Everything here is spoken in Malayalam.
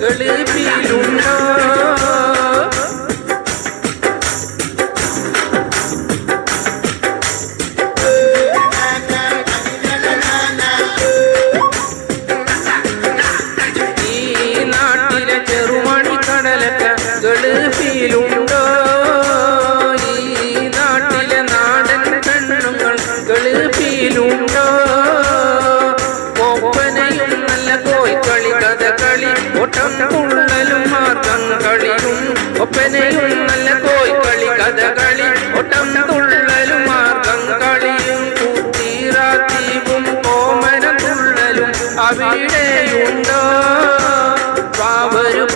ഗൾഫിലുണ്ടോ ഗൾഫിലുണ്ടോ ഈ നാട്ടിലെ നാടൻ പെണ്ണുങ്ങൾ ഗൾഫിലുണ്ടോ ഒപ്പനയും നല്ല കോയിക്കളി കഥകളി ഓട്ടം തുള്ളലും മാർഗം കളിയും ഒപ്പനയും